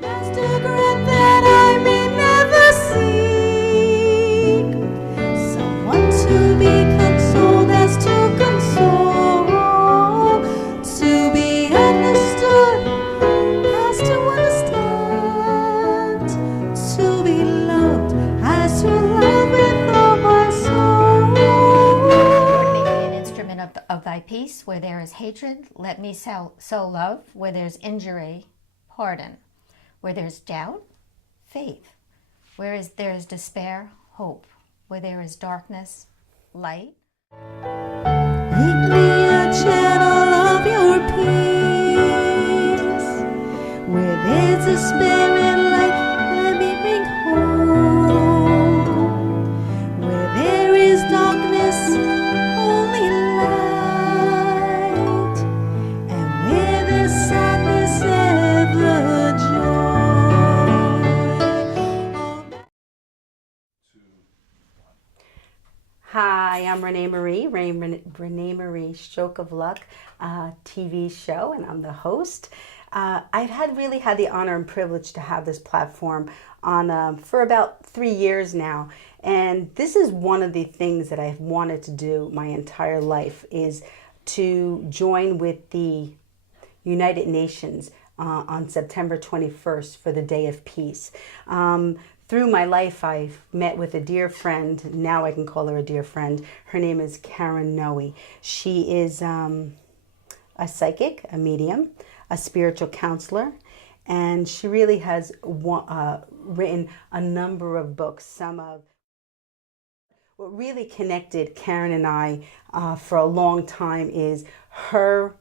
Master, grant that I may never seek someone to be consoled as to console, to be understood as to understand, to be loved as to love with all my soul. Lord, make me an instrument of thy peace. Where there is hatred, let me sow love. Where there's injury, pardon. Where there's doubt, faith. Where there is despair, hope. Where there is darkness, light. Make me a channel of your peace. Where there's a spirit light, let me bring home. Where there is darkness, only light. And where there's sadness, ever joy. Hi, I'm ReneMarie, ReneMarie Stroke of Luck TV show, and I'm the host. I've really had the honor and privilege to have this platform on for about 3 years now, and this is one of the things that I've wanted to do my entire life, is to join with the United Nations on September 21st for the Day of Peace. Through my life, I've met with a dear friend. Now I can call her a dear friend. Her name is Karen Noe. She is a psychic, a medium, a spiritual counselor, and she really has written a number of books. Some of what really connected Karen and I for a long time is her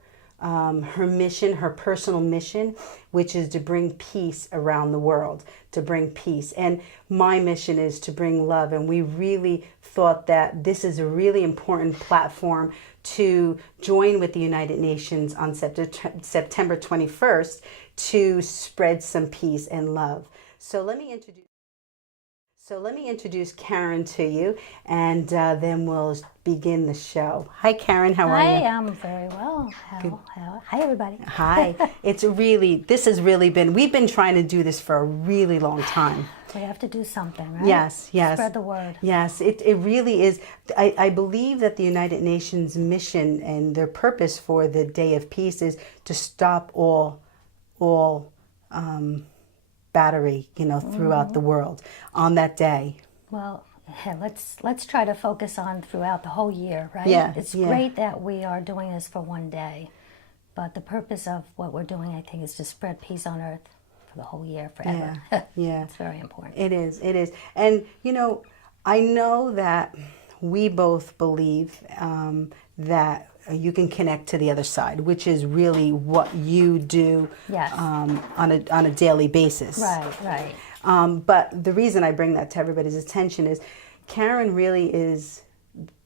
mission, her personal mission, which is to bring peace around the world, to bring peace. And my mission is to bring love. And we really thought that this is a really important platform to join with the United Nations on September 21st to spread some peace and love. So let me introduce Karen to you, and then we'll begin the show. Hi, Karen. How are you? Hi, I'm very well. Hi, everybody. Hi. We've been trying to do this for a really long time. We have to do something, right? Yes. Spread the word. Yes, it really is. I believe that the United Nations mission and their purpose for the Day of Peace is to stop all battery, throughout the world on that day. Well, let's try to focus on throughout the whole year, right? Yeah. It's great that we are doing this for one day, but the purpose of what we're doing, I think, is to spread peace on earth for the whole year, forever. Yeah. It's very important. It is. And, I know that we both believe that you can connect to the other side, which is really what you do. Yes. On a daily basis. Right. But the reason I bring that to everybody's attention is Karen really is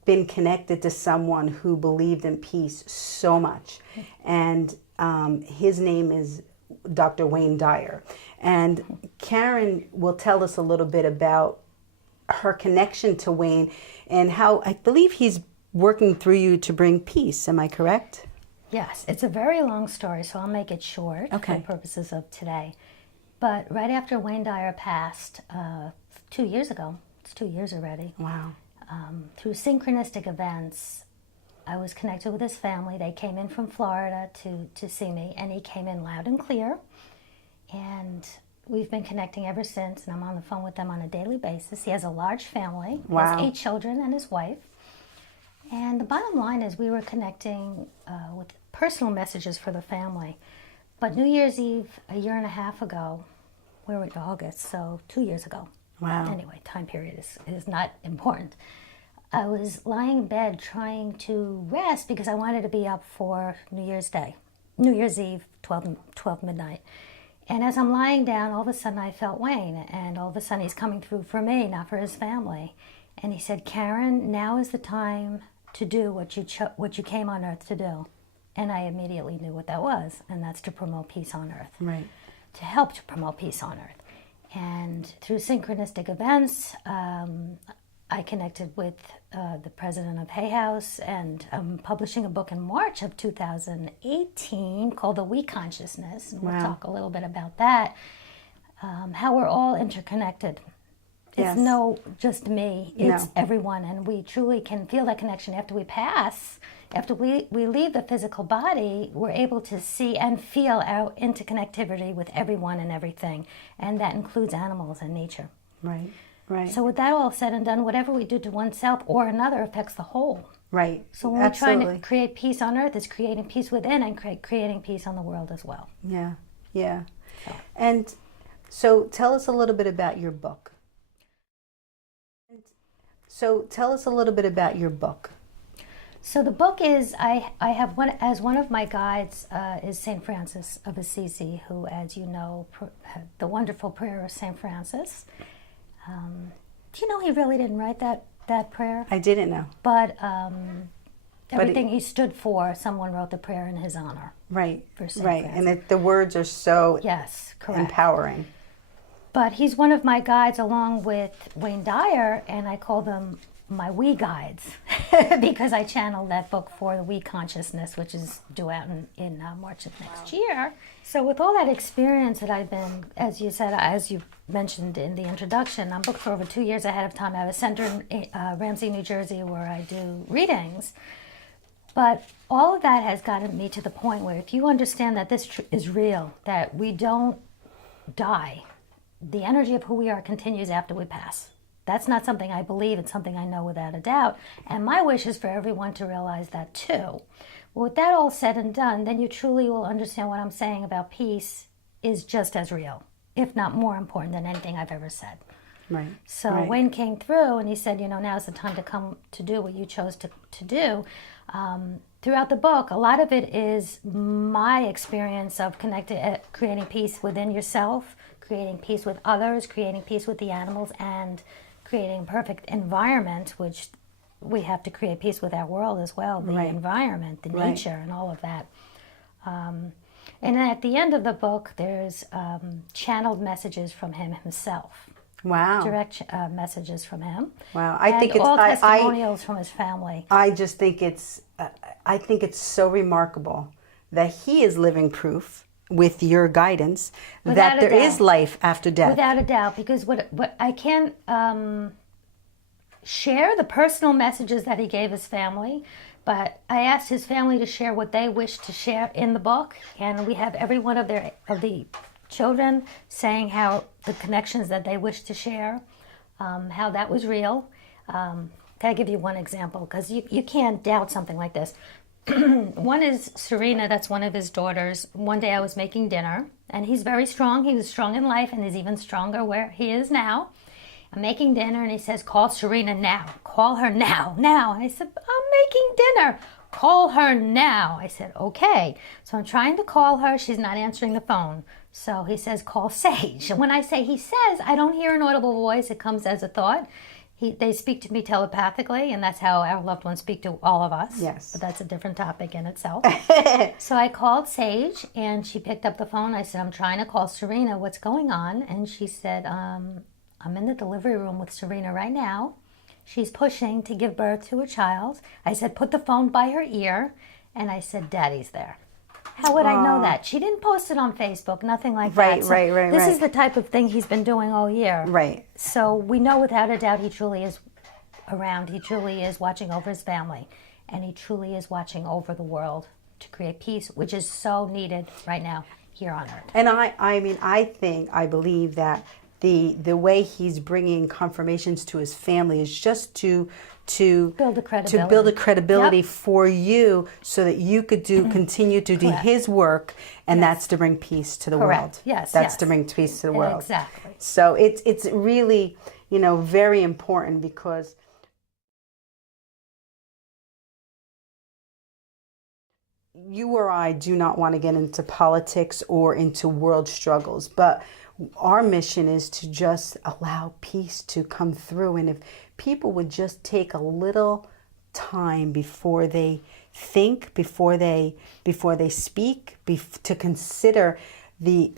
been connected to someone who believed in peace so much. And his name is Dr. Wayne Dyer. And Karen will tell us a little bit about her connection to Wayne and how I believe he's working through you to bring peace. Am I correct? Yes, it's a very long story, so I'll make it short for the purposes of today. But right after Wayne Dyer passed 2 years ago, it's 2 years already. Wow. Through synchronistic events, I was connected with his family. They came in from Florida to see me, and he came in loud and clear. And we've been connecting ever since, and I'm on the phone with them on a daily basis. He has a large family. Wow. He has 8 children and his wife. And the bottom line is we were connecting with personal messages for the family. But New Year's Eve, a year and a half ago, we were in August, so 2 years ago. Wow. Anyway, time period is not important. I was lying in bed trying to rest because I wanted to be up for New Year's Eve, 12 midnight. And as I'm lying down, all of a sudden I felt Wayne, and all of a sudden he's coming through for me, not for his family. And he said, "Karen, now is the time to do what you came on earth to do." And I immediately knew what that was, and that's to promote peace on earth. Right. To help to promote peace on earth. And through synchronistic events, I connected with the president of Hay House, and I'm publishing a book in March of 2018 called The We Consciousness, and we'll talk a little bit about that. how we're all interconnected. Yes. It's no just me, it's No. everyone, and we truly can feel that connection after we pass. After we leave the physical body, we're able to see and feel our interconnectivity with everyone and everything, and that includes animals and nature. Right, right. So with that all said and done, whatever we do to oneself or another affects the whole. Right. So when we're trying Absolutely. to create peace on earth, it's creating peace within and creating peace on the world as well. Yeah, yeah. And so tell us a little bit about your book. So tell us a little bit about your book. So the book is, I have one, as one of my guides is St. Francis of Assisi, who, as you know, the wonderful prayer of St. Francis. Do you know he really didn't write that prayer? I didn't know. But everything he stood for, someone wrote the prayer in his honor. Right, For St. right. Francis. And the words are so Yes, correct. empowering. But he's one of my guides along with Wayne Dyer, and I call them my we guides because I channeled that book for the we consciousness, which is due out in March of next year. So with all that experience that I've been, as you said, as you mentioned in the introduction, I'm booked for over 2 years ahead of time. I have a center in Ramsey, New Jersey, where I do readings. But all of that has gotten me to the point where if you understand that this is real, that we don't die, the energy of who we are continues after we pass. That's not something I believe, it's something I know without a doubt. And my wish is for everyone to realize that too. Well, with that all said and done, then you truly will understand what I'm saying about peace is just as real, if not more important than anything I've ever said. Right. So right. Wayne came through and he said, now's the time to come to do what you chose to do. Throughout the book, a lot of it is my experience of creating peace within yourself, creating peace with others, creating peace with the animals, and creating a perfect environment, which we have to create peace with our world as well, the Right. environment, the Right. nature, and all of that. And then at the end of the book, there's channeled messages from him himself. Wow. Direct messages from him. Wow. I think and it's all testimonials from his family. I just think it's so remarkable that he is living proof with your guidance Without that a there is doubt. life after death. Without a doubt, because what I can't share the personal messages that he gave his family, but I asked his family to share what they wish to share in the book, and we have every one of the children saying how the connections that they wish to share, how that was real. Can I give you one example? Because you can't doubt something like this. One is Serena, that's one of his daughters. One day I was making dinner, and he's very strong. He was strong in life, and he's even stronger where he is now. I'm making dinner, and he says, call Serena now. Call her now. And I said, I'm making dinner. Call her now. I said, okay. So I'm trying to call her. She's not answering the phone. So he says, call Sage. And when I say he says, I don't hear an audible voice. It comes as a thought. They speak to me telepathically, and that's how our loved ones speak to all of us. Yes. But that's a different topic in itself. So I called Sage, and she picked up the phone. I said, I'm trying to call Serena. What's going on? And she said, I'm in the delivery room with Serena right now. She's pushing to give birth to a child. I said, put the phone by her ear. And I said, Daddy's there. How would I know that? She didn't post it on Facebook, nothing like Right, that. So right. This is the type of thing he's been doing all year. Right. So we know without a doubt he truly is around. He truly is watching over his family. And he truly is watching over the world to create peace, which is so needed right now here on Earth. And I believe that the way he's bringing confirmations to his family is just to Build a credibility Yep. for you, so that you could continue to do Correct. his work, and Yes. that's to bring peace to the Correct. world. Yes, that's yes. to bring peace to the world. Exactly. So it's really very important, because you or I do not want to get into politics or into world struggles, but our mission is to just allow peace to come through. And if people would just take a little time before they think, before they speak, to consider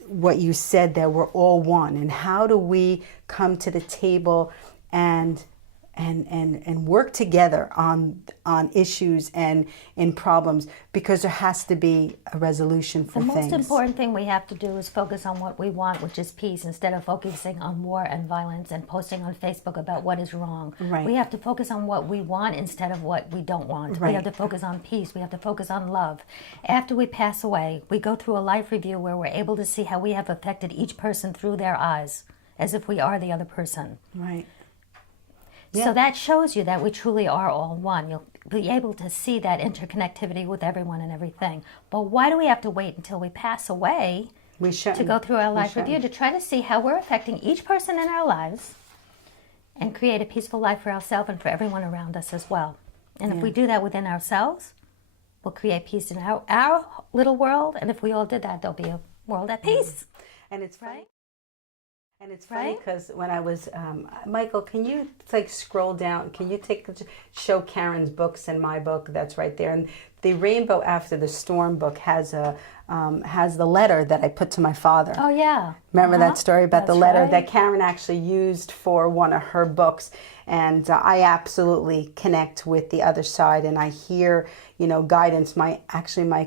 what you said, that we're all one, and how do we come to the table and and work together on issues and in problems, because there has to be a resolution for The things. most important thing we have to do is focus on what we want, which is peace, instead of focusing on war and violence and posting on Facebook about what is wrong. Right. We have to focus on what we want instead of what we don't want. Right. We have to focus on peace. We have to focus on love. After we pass away, we go through a life review where we're able to see how we have affected each person through their eyes, as if we are the other person. Right. So that shows you that we truly are all one. You'll be able to see that interconnectivity with everyone and everything. But why do we have to wait until we pass away to go through our life review, to try to see how we're affecting each person in our lives and create a peaceful life for ourselves and for everyone around us as well? And if we do that within ourselves, we'll create peace in our little world. And if we all did that, there'll be a world at peace. And it's funny. Right? And it's funny because when I was, Michael, can you scroll down? Can you show Karen's books and my book that's right there? And the Rainbow After the Storm book has the letter that I put to my father. Oh, yeah. Remember that story about the letter right. that Karen actually used for one of her books? And I absolutely connect with the other side, and I hear, guidance. My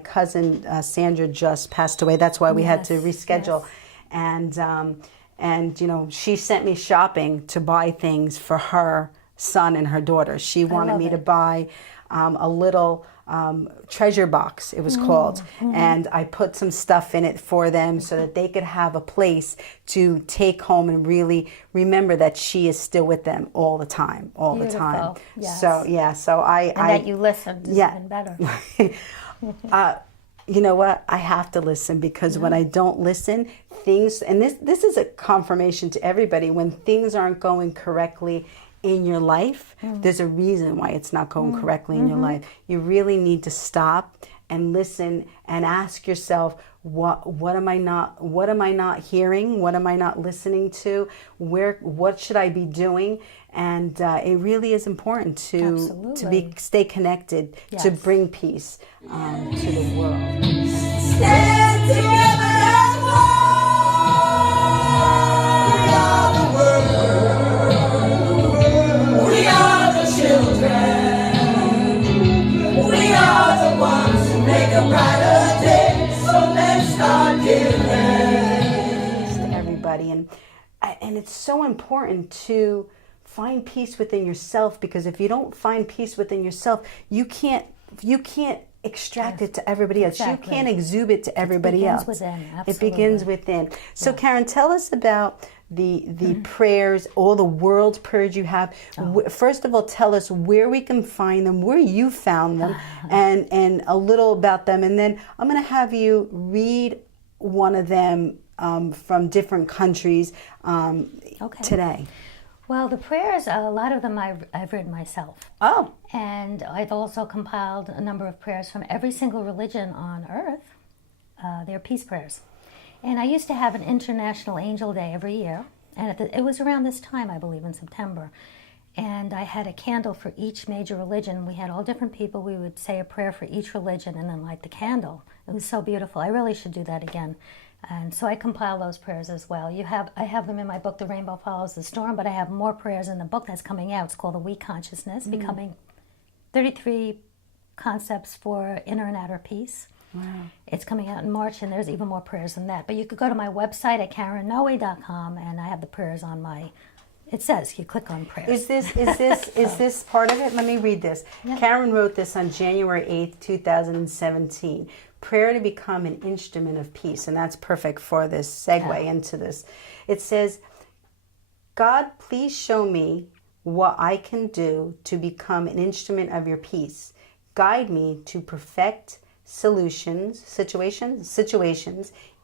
cousin Sandra just passed away. That's why we had to reschedule. Yes. And she sent me shopping to buy things for her son and her daughter. She wanted me to buy a little treasure box, it was called. And I put some stuff in it for them so that they could have a place to take home and really remember that she is still with them all the time, the time. Yes. So I that you listened is even better. You know what? I have to listen, because when I don't listen, things, and this is a confirmation to everybody, when things aren't going correctly in your life, there's a reason why it's not going correctly in your life. You really need to stop and listen and ask yourself, what am I not hearing? What am I not listening to? What should I be doing? And it really is important to stay connected, to bring peace to the world. Stand together as one. We are the children. We are the ones who make a brighter day. So let's start giving. To everybody, and it's so important to find peace within yourself, because if you don't find peace within yourself, you can't extract it to everybody else. You can't exude it to everybody else. It begins within. So Karen, tell us about the prayers, all the world prayers you have. First of all, tell us where we can find them, where you found them, and a little about them. And then I'm going to have you read one of them from different countries today. Well, the prayers, a lot of them I've written myself. Oh. And I've also compiled a number of prayers from every single religion on earth. They're peace prayers. And I used to have an International Angel Day every year. And it was around this time, I believe, in September. And I had a candle for each major religion. We had all different people. We would say a prayer for each religion and then light the candle. It was so beautiful. I really should do that again. And so I compile those prayers as well. I have them in my book, The Rainbow Follows the Storm, but I have more prayers in the book that's coming out. It's called The We Consciousness, Becoming 33 Concepts for Inner and Outer Peace. Wow. It's coming out in March, and there's even more prayers than that. But you could go to my website at KarenNoe.com, and I have the prayers on my... It says you click on prayers. Is this part of it? Let me read this. Yeah. Karen wrote this on January 8th, 2017. Prayer to become an instrument of peace. And that's perfect for this segue into this. It says, God, please show me what I can do to become an instrument of your peace. Guide me to perfect situations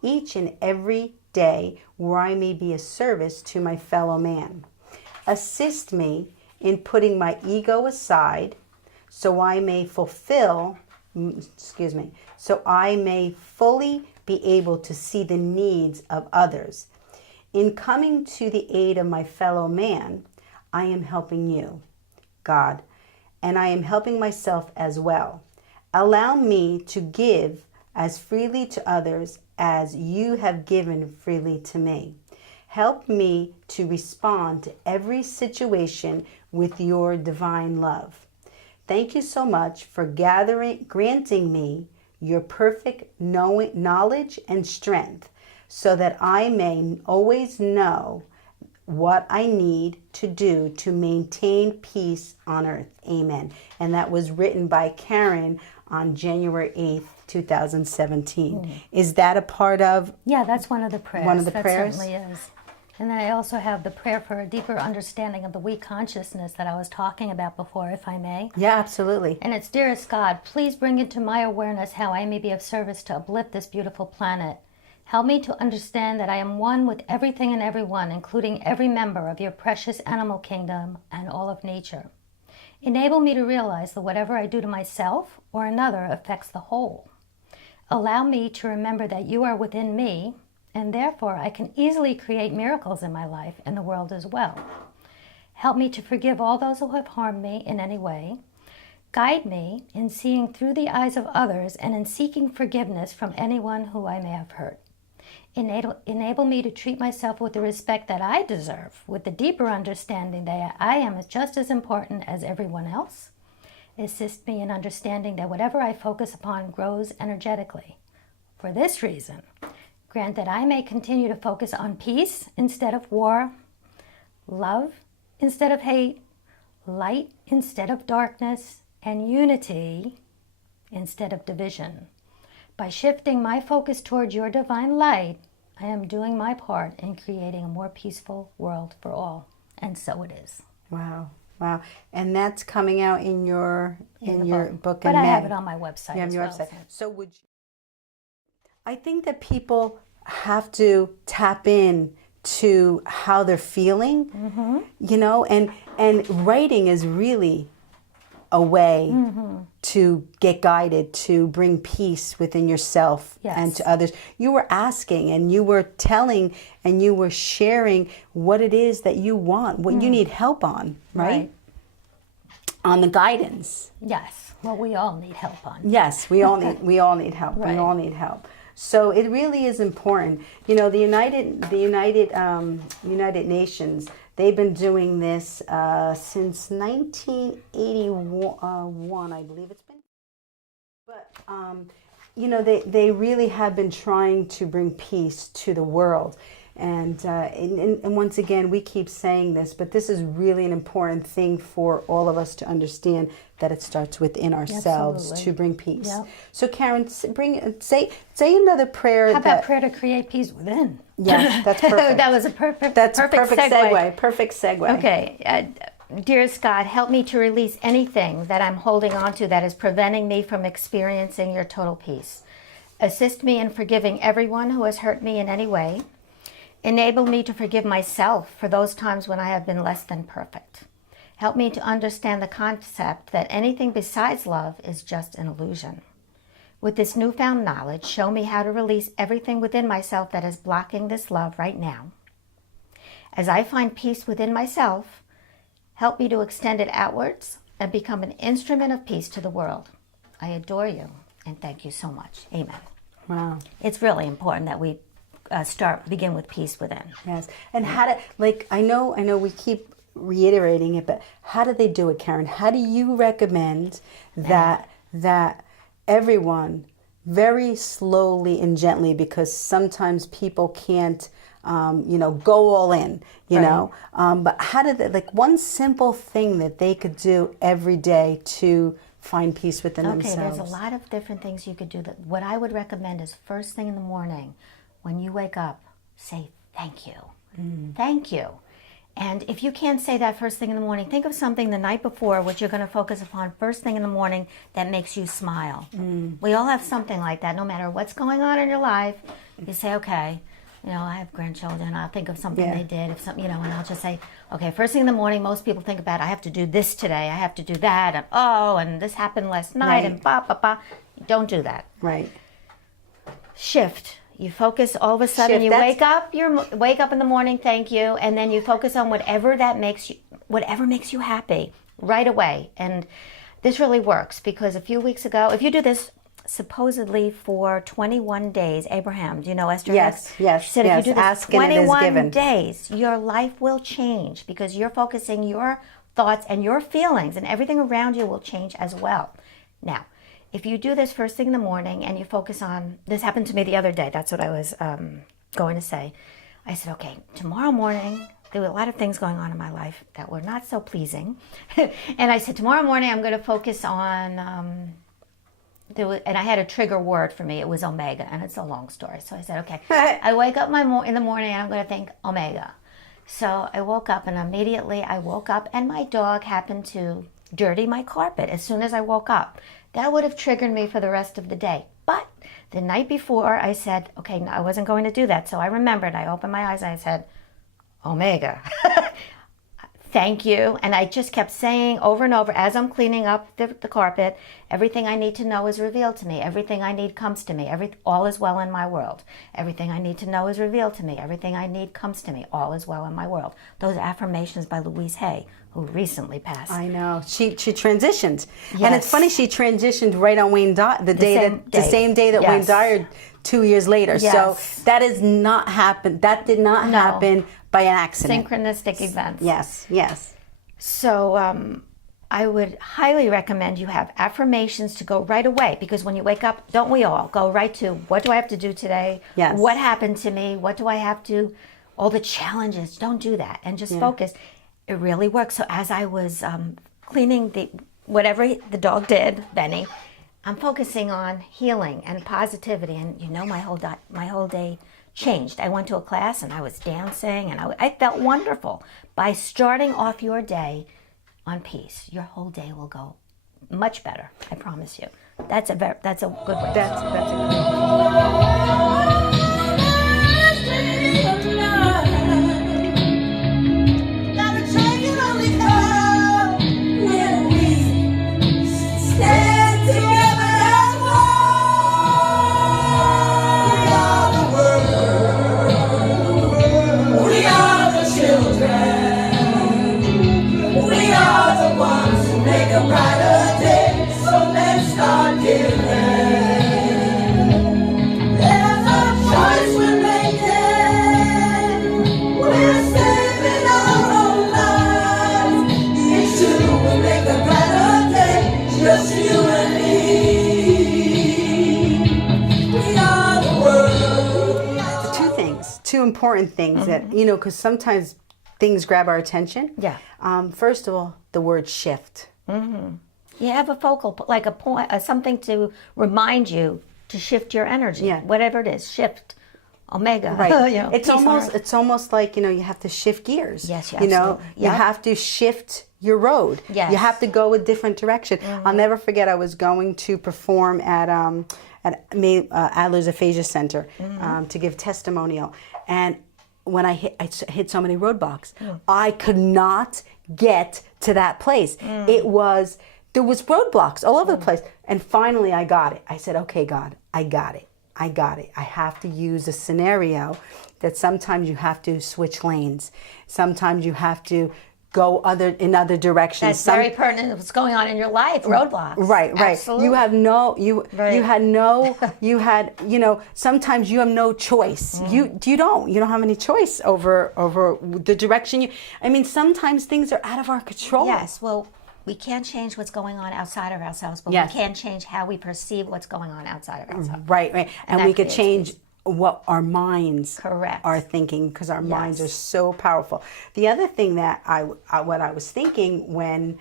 each and every day where I may be a service to my fellow man. Assist me in putting my ego aside so I may fully be able to see the needs of others. In coming to the aid of my fellow man, I am helping you, God, and I am helping myself as well. Allow me to give as freely to others as you have given freely to me. Help me to respond to every situation with your divine love. Thank you so much for granting me your perfect knowledge and strength so that I may always know what I need to do to maintain peace on earth. Amen. And that was written by Karen on January 8th, 2017. Is that a part of? Yeah, that's one of the prayers. One of the prayers? That certainly is. And then I also have the prayer for a deeper understanding of the weak consciousness that I was talking about before, if I may. Yeah, absolutely. And it's, dearest God, please bring into my awareness how I may be of service to uplift this beautiful planet. Help me to understand that I am one with everything and everyone, including every member of your precious animal kingdom and all of nature. Enable me to realize that whatever I do to myself or another affects the whole. Allow me to remember that you are within me, and therefore I can easily create miracles in my life and the world as well. Help me to forgive all those who have harmed me in any way. Guide me in seeing through the eyes of others and in seeking forgiveness from anyone who I may have hurt. Enable me to treat myself with the respect that I deserve, with the deeper understanding that I am just as important as everyone else. Assist me in understanding that whatever I focus upon grows energetically. For this reason, grant that I may continue to focus on peace instead of war, love instead of hate, light instead of darkness, and unity instead of division. By shifting my focus towards your divine light, I am doing my part in creating a more peaceful world for all. And so it is. Wow. Wow. And that's coming out in your book in But I May. have it on my website Yeah, on as your well. website. So I think that people have to tap in to how they're feeling, you know, and writing is really a way to get guided, to bring peace within yourself and to others. You were asking and you were telling and you were sharing what it is that you want, what you need help on, right? On the guidance. Yes. Well, we all need help on. Yes, we all need we all need help. Right. We all need help. So it really is important. You know, the United Nations, they've been doing this since 1981, I believe it's been. But you know, they really have been trying to bring peace to the world. And once again, we keep saying this, but this is really an important thing for all of us to understand, that it starts within ourselves. Absolutely. To bring peace. Yep. So Karen, say another prayer. How about prayer to create peace within? Yes, that's perfect. That was a perfect segue. Perfect segue. Okay. Dearest God, help me to release anything that I'm holding on to that is preventing me from experiencing your total peace. Assist me in forgiving everyone who has hurt me in any way. Enable me to forgive myself for those times when I have been less than perfect. Help me to understand the concept that anything besides love is just an illusion. With this newfound knowledge, show me how to release everything within myself that is blocking this love right now. As I find peace within myself, help me to extend it outwards and become an instrument of peace to the world. I adore you and thank you so much. Amen. Wow. It's really important that we begin with peace within. Yes. And how to, like, I know we keep reiterating it, but how do they do it, Karen? How do you recommend that everyone, very slowly and gently, because sometimes people can't, go all in, you know, but how do they, like, one simple thing that they could do every day to find peace within themselves? Okay, there's a lot of different things you could do. What I would recommend is first thing in the morning, when you wake up, say thank you. Thank you. And if you can't say that first thing in the morning, think of something the night before which you're going to focus upon first thing in the morning that makes you smile. We all have something like that, no matter what's going on in your life. You say, okay, you know, I have grandchildren, I'll think of something they did, if something, you know, and I'll just say, okay, first thing in the morning, most people think about, I have to do this today, I have to do that, and and this happened last night, and Don't do that. Right. Shift. You focus, all of a sudden you wake up in the morning, thank you, and then you focus on whatever makes you happy right away. And this really works, because a few weeks ago, if you do this supposedly for 21 days, Abraham, do you know Esther? Yes. She said if you do this Ask and it is 21 given. days, your life will change, because you're focusing your thoughts and your feelings, and everything around you will change as well. Now, if you do this first thing in the morning and you focus on, this happened to me the other day, that's what I was going to say. I said, okay, tomorrow morning, there were a lot of things going on in my life that were not so pleasing. And I said, tomorrow morning I'm going to focus on, and I had a trigger word for me. It was omega, and it's a long story. So I said, okay, I wake up in the morning and I'm going to think omega. So I woke up, and immediately I woke up and my dog happened to dirty my carpet as soon as I woke up. That would have triggered me for the rest of the day. But the night before I said, okay, no, I wasn't going to do that. So I remembered, I opened my eyes and I said, omega. Thank you. And I just kept saying over and over as I'm cleaning up the carpet, everything I need to know is revealed to me. Everything I need comes to me. All is well in my world. Everything I need to know is revealed to me. Everything I need comes to me. All is well in my world. Those are affirmations by Louise Hay, who recently passed. I know. She transitioned. Yes. And it's funny, she transitioned right on Wayne Dyer, the same day that Yes. Wayne Dyer 2 years later. Yes. So that has not happened. That did not happen by an accident. Synchronistic events. Yes, yes. So I would highly recommend you have affirmations to go right away, because when you wake up, don't we all go right to, what do I have to do today? Yes. What happened to me? What do I have to, all the challenges. Don't do that, and just focus. It really works. So as I was cleaning whatever the dog did, Benny, I'm focusing on healing and positivity, and my whole day changed. I went to a class and I was dancing, and I felt wonderful. By starting off your day on peace, your whole day will go much better. I promise you. That's a good way. That's a good Two important ththings that, because sometimes things grab our attention. Yeah. First of all, the word shift. You have a focal, like a point, something to remind you to shift your energy. Yeah. Whatever it is, shift. Omega. Right. Peace It's almost like, you have to shift gears. Yes, you absolutely. You have to shift your road. Yes. You have to go a different direction. I'll never forget, I was going to perform at Adler's Aphasia Center to give testimonial. And when I hit so many roadblocks, I could not get to that place. There was roadblocks all over the place. And finally I got it. I said, okay, God, I got it. I have to use a scenario that sometimes you have to switch lanes. Sometimes you have to go in other directions. That's very pertinent to what's going on in your life, roadblocks. Right. Absolutely. Sometimes you have no choice. You don't have any choice over the direction sometimes things are out of our control. Yes, well, we can't change what's going on outside of ourselves, but we can change how we perceive what's going on outside of ourselves. Right. And we could change what our minds are thinking, because our minds are so powerful. The other thing that what I was thinking when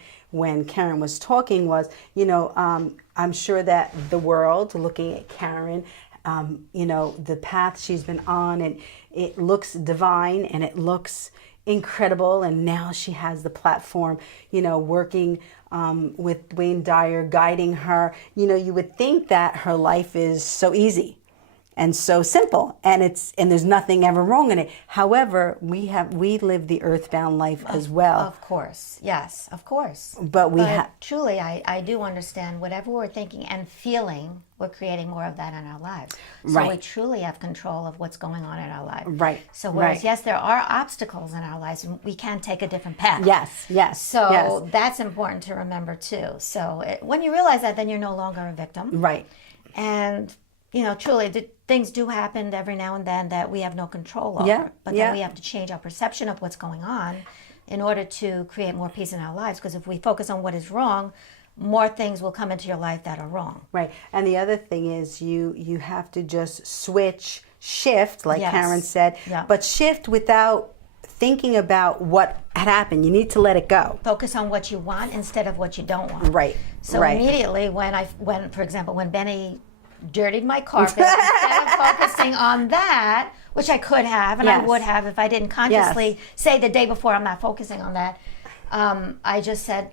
Karen was talking was, I'm sure that the world, looking at Karen, the path she's been on, and it looks divine and it looks incredible, and now she has the platform, working with Wayne Dyer, guiding her. You would think that her life is so easy and so simple, and there's nothing ever wrong in it. However, we live the earthbound life as well. Of course, yes, of course. But truly, I do understand whatever we're thinking and feeling, we're creating more of that in our lives. So we truly have control of what's going on in our lives. Right. So whereas, yes, there are obstacles in our lives, we can take a different path. Yes. So that's important to remember too. So when you realize that, then you're no longer a victim. Right. And truly, things do happen every now and then that we have no control over. But then we have to change our perception of what's going on in order to create more peace in our lives. Because if we focus on what is wrong, more things will come into your life that are wrong. Right. And the other thing is you have to just shift, like Yes. Karen said, Yeah. but shift without thinking about what had happened. You need to let it go. Focus on what you want instead of what you don't want. Right. So right. immediately for example, when Benny dirtied my carpet, instead of focusing on that, which I could have, and I Yes. would have if I didn't consciously Yes. say the day before, I'm not focusing on that. I just said,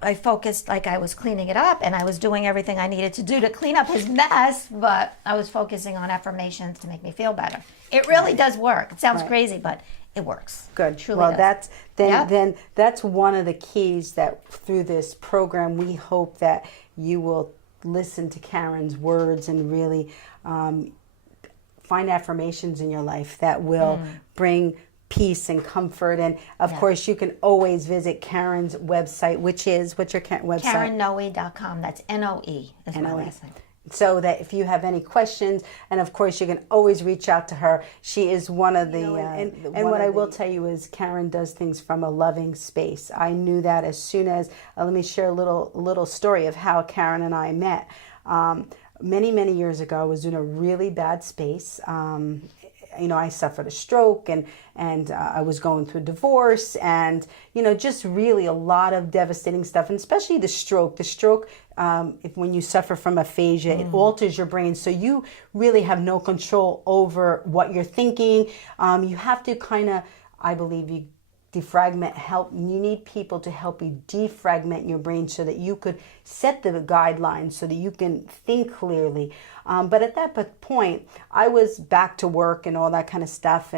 I focused like I was cleaning it up, and I was doing everything I needed to do to clean up his mess, but I was focusing on affirmations to make me feel better. It really does work. It sounds Right. crazy, but it works. Good. It truly Well, does. then that's one of the keys that through this program we hope that you will listen to Karen's words and really find affirmations in your life that will bring peace and comfort. And of course, you can always visit Karen's website, which is, what's your website? KarenNoe.com. That's N-O-E is my last name. So that if you have any questions, and of course you can always reach out to her. She is one of the, and what I will tell you is Karen does things from a loving space. I knew that as soon as, let me share a little story of how Karen and I met. Many years ago, I was in a really bad space. I suffered a stroke and I was going through divorce and, just really a lot of devastating stuff, and especially the stroke. The stroke, when you suffer from aphasia, it alters your brain. So you really have no control over what you're thinking. You have to I believe you you need people to help you defragment your brain so that you could set the guidelines so that you can think clearly. But at that point, I was back to work and all that kind of stuff,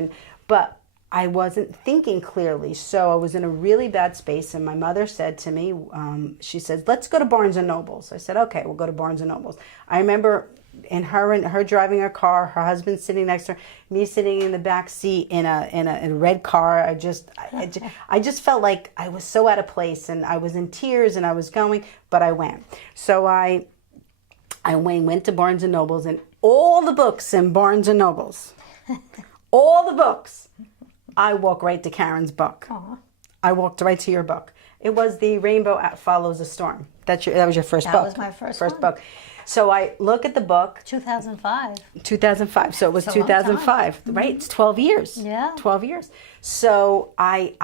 but I wasn't thinking clearly. So I was in a really bad space, and my mother said to me, she says, let's go to Barnes & Nobles. I said, okay, we'll go to Barnes & Nobles. I remember her driving her car, her husband sitting next to her, me sitting in the back seat in a red car. I just felt like I was so out of place, and I was in tears, and I was going, but I went. So I went to Barnes & Nobles, and all the books in Barnes & Nobles, all the books, I walked right to Karen's book. Aww. I walked right to your book. It was The Rainbow Follows the Storm. That was your first book. That was my first book. So I look at the book. 2005. 2005. So it was 2005, right? It's 12 years. Yeah. 12 years. So I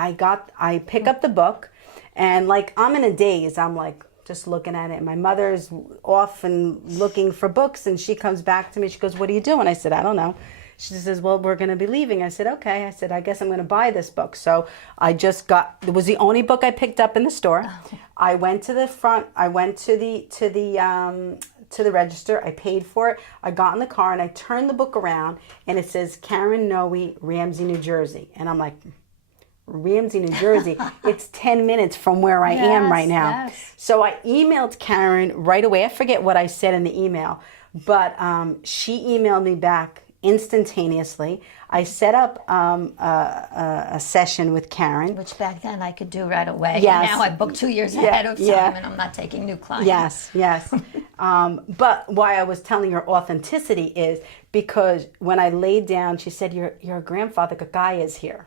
pick up the book, and like I'm in a daze. I'm like just looking at it. My mother's off and looking for books, and she comes back to me. She goes, "What are you doing?" I said, "I don't know." She says, "Well, we're going to be leaving." I said, "Okay." I said, "I guess I'm going to buy this book." So it was the only book I picked up in the store. I went to the front. I went to the register. I paid for it. I got in the car and I turned the book around, and it says Karen Noe, Ramsey, New Jersey. And I'm like, Ramsey, New Jersey. It's 10 minutes from where I am right now. Yes. So I emailed Karen right away. I forget what I said in the email, but she emailed me back instantaneously. I set up a session with Karen. Which back then I could do right away. Yes. Now I book 2 years ahead of time, and I'm not taking new clients. Yes. But why I was telling her authenticity is because when I laid down, she said, your grandfather Gagaya is here.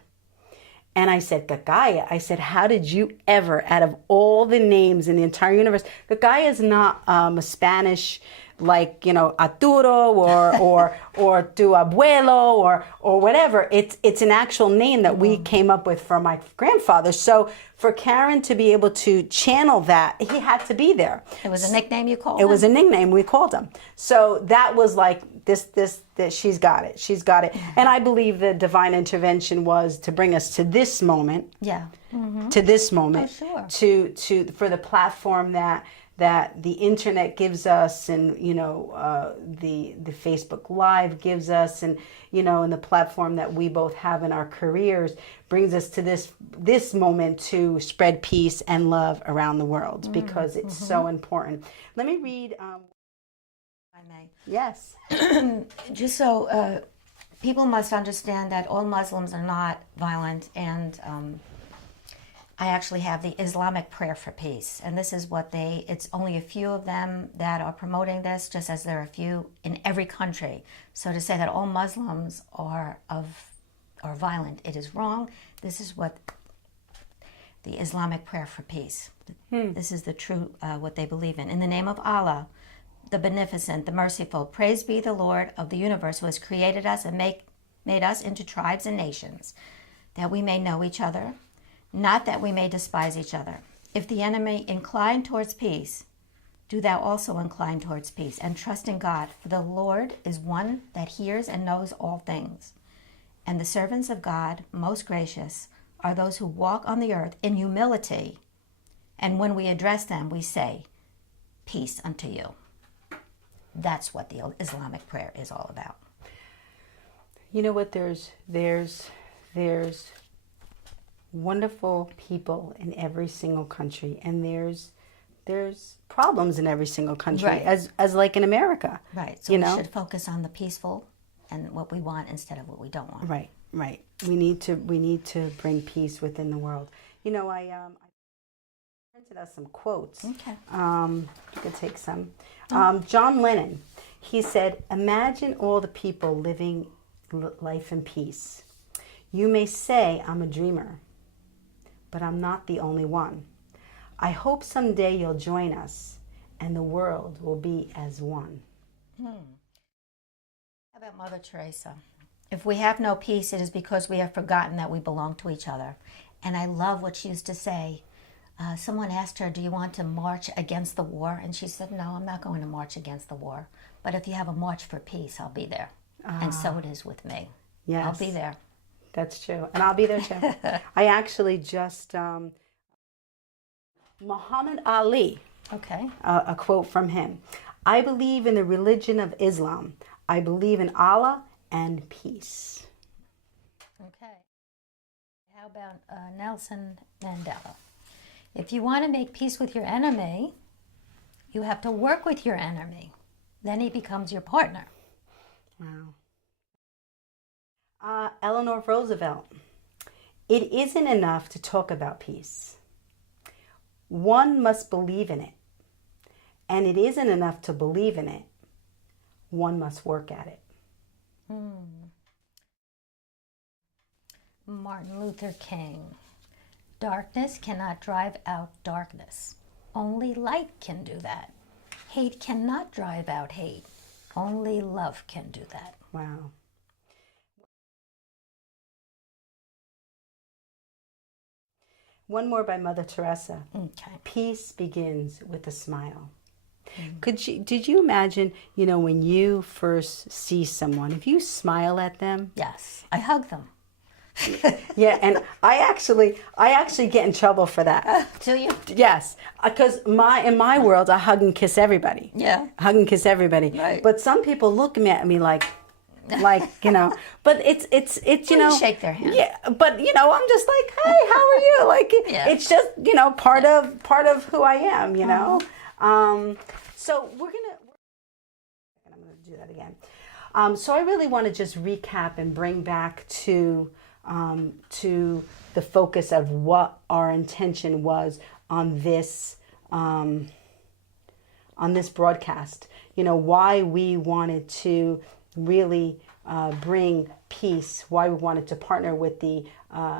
And I said, Gagaya? I said, how did you ever, out of all the names in the entire universe, Gagaya is not a Spanish, like, Arturo or tu abuelo or whatever. It's an actual name that we came up with for my grandfather. So for Karen to be able to channel that, he had to be there. It was a nickname you called him? It was a nickname we called him. So that was like this she's got it. She's got it. And I believe the divine intervention was to bring us to this moment. Yeah. Mm-hmm. To this moment. Oh, sure. For the platform that the internet gives us, and the Facebook Live gives us, and and the platform that we both have in our careers brings us to this moment to spread peace and love around the world, because it's so important. Let me read. I may. Yes. Just so people must understand that all Muslims are not violent, and I actually have the Islamic prayer for peace, and this is what it's only a few of them that are promoting this, just as there are a few in every country. So to say that all Muslims are violent, it is wrong. This is what the Islamic prayer for peace. This is the true, what they believe in. In the name of Allah, the Beneficent, the Merciful, praise be the Lord of the universe who has created us and made us into tribes and nations, that we may know each other, not that we may despise each other. If the enemy incline towards peace, do thou also incline towards peace, and trust in God, for the Lord is one that hears and knows all things. And the servants of God, most gracious, are those who walk on the earth in humility, and when we address them, we say, peace unto you. That's what the Islamic prayer is all about. You know what? There's wonderful people in every single country, and there's problems in every single country, Right. as like in America. Right. So You we know? should focus on the peaceful and what we want instead of what we don't want. Right, right. We need to bring peace within the world. You know, I printed out some quotes. Okay. You could take some. John Lennon, he said, "Imagine all the people living life in peace. You may say I'm a dreamer, but I'm not the only one. I hope someday you'll join us, and the world will be as one." How about Mother Teresa? If we have no peace, it is because we have forgotten that we belong to each other. And I love what she used to say. Someone asked her, do you want to march against the war? And she said, no, I'm not going to march against the war. But if you have a march for peace, I'll be there. And so it is with me. Yes. I'll be there. That's true. And I'll be there too. I actually just, Muhammad Ali, Okay. a quote from him. "I believe in the religion of Islam. I believe in Allah and peace." Okay. How about Nelson Mandela? If you want to make peace with your enemy, you have to work with your enemy. Then he becomes your partner. Wow. Eleanor Roosevelt. "It isn't enough to talk about peace. One must believe in it. And it isn't enough to believe in it. One must work at it." Martin Luther King. Darkness cannot drive out darkness. Only light can do that. Hate cannot drive out hate. Only love can do that. Wow. One more by Mother Teresa. Okay. Peace begins with a smile. Did you imagine, when you first see someone, if you smile at them? Yes. I hug them. Yeah, and I actually get in trouble for that. Do you? Yes, because in my world, I hug and kiss everybody. Yeah. Hug and kiss everybody. Right. But some people look at me like, but it's You shake their hand. Yeah, but I'm just like, hey, how are you? Like, Yeah. it's just part of who I am. So I'm gonna do that again. So I really want to just recap and bring back to the focus of what our intention was on this broadcast. Why we wanted to really bring peace, why we wanted to partner with the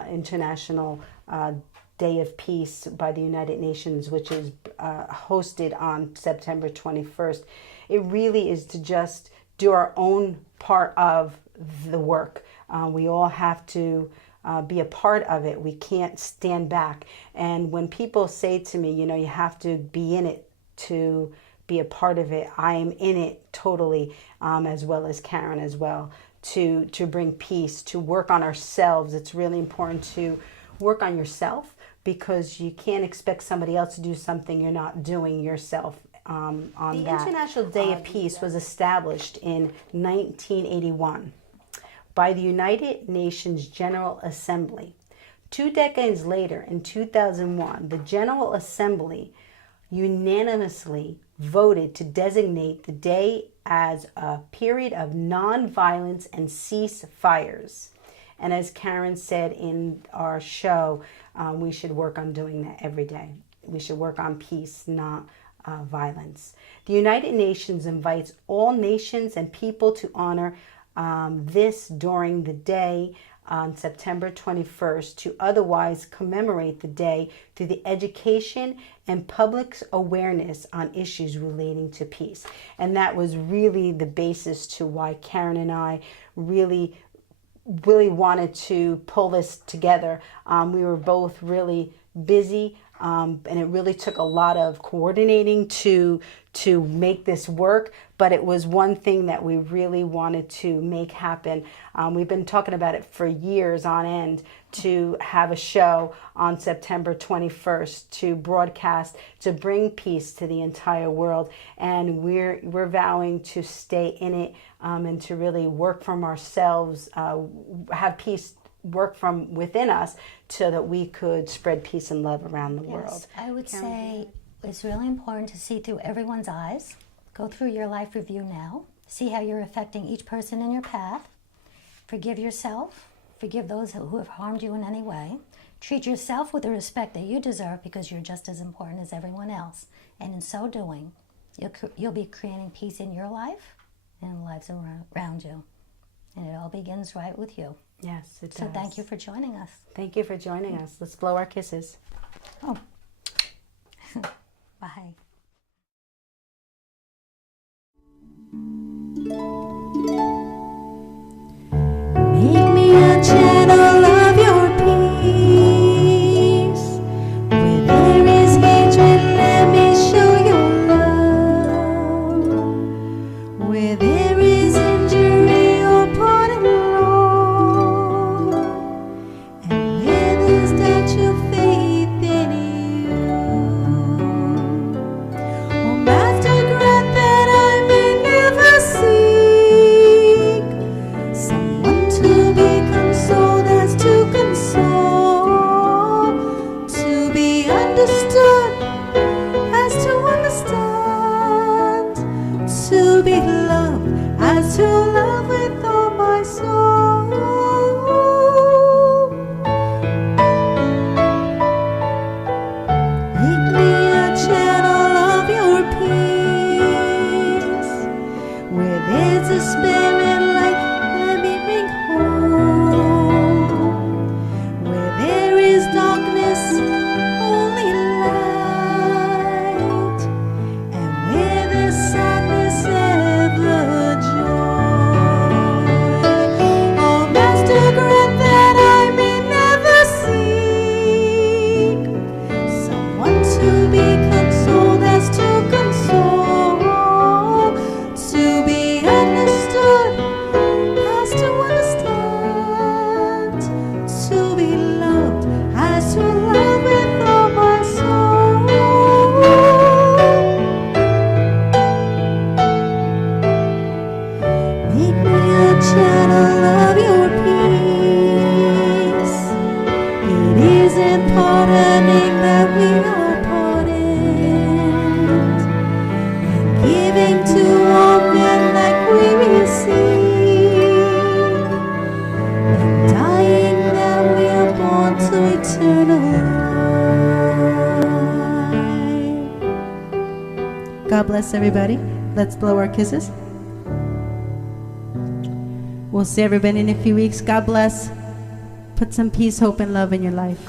International Day of Peace by the United Nations, which is hosted on September 21st. It really is to just do our own part of the work. We all have to be a part of it. We can't stand back. And when people say to me, you have to be in it to be a part of it, I am in it totally, as well as Karen as well, to bring peace, to work on ourselves. It's really important to work on yourself, because you can't expect somebody else to do something you're not doing yourself. The International Day of Peace was established in 1981 by the United Nations General Assembly. 2 decades later, in 2001, the General Assembly unanimously voted to designate the day as a period of non-violence and ceasefires. And as Karen said in our show, we should work on doing that every day. We should work on peace, not violence. The United Nations invites all nations and people to honor this during the day on September 21st to otherwise commemorate the day through the education and public awareness on issues relating to peace. And that was really the basis to why Karen and I really wanted to pull this together. We were both really busy, and it really took a lot of coordinating to make this work, but it was one thing that we really wanted to make happen. We've been talking about it for years on end, to have a show on September 21st to broadcast, to bring peace to the entire world, and we're vowing to stay in it, and to really work from ourselves, have peace work from within us, so that we could spread peace and love around the world. I would say it's really important to see through everyone's eyes. Go through your life review now. See how you're affecting each person in your path. Forgive yourself. Forgive those who have harmed you in any way. Treat yourself with the respect that you deserve, because you're just as important as everyone else. And in so doing, you'll be creating peace in your life and in the lives around you. And it all begins right with you. Yes, it does. So thank you for joining us. Thank you for joining us. Let's blow our kisses. Oh. Bye. Make me a channel of your peace. Where there is hatred, let me show your love. Where there is injury or pardon, Lord, and where there's doubt, your faith in you. Oh, Master, grant that I may never seek someone to be consoled as to console, to be understood as to understand, to be loved as to love with all my soul. Make me a channel of your peace. Where there's a spirit light, let me bring home. Where there is darkness, only light. And where there's sadness, ever joy. Oh, Master, grant that I may never seek someone to be consoled as to console, to be understood as to understand, to be loved as to love with all my soul. Make me a channel of your peace. It is in pardoning that we are pardoned, and giving to all men like we receive, and dying that we are born to eternal life. God bless everybody. Let's blow our kisses. We'll see everybody in a few weeks. God bless. Put some peace, hope, and love in your life.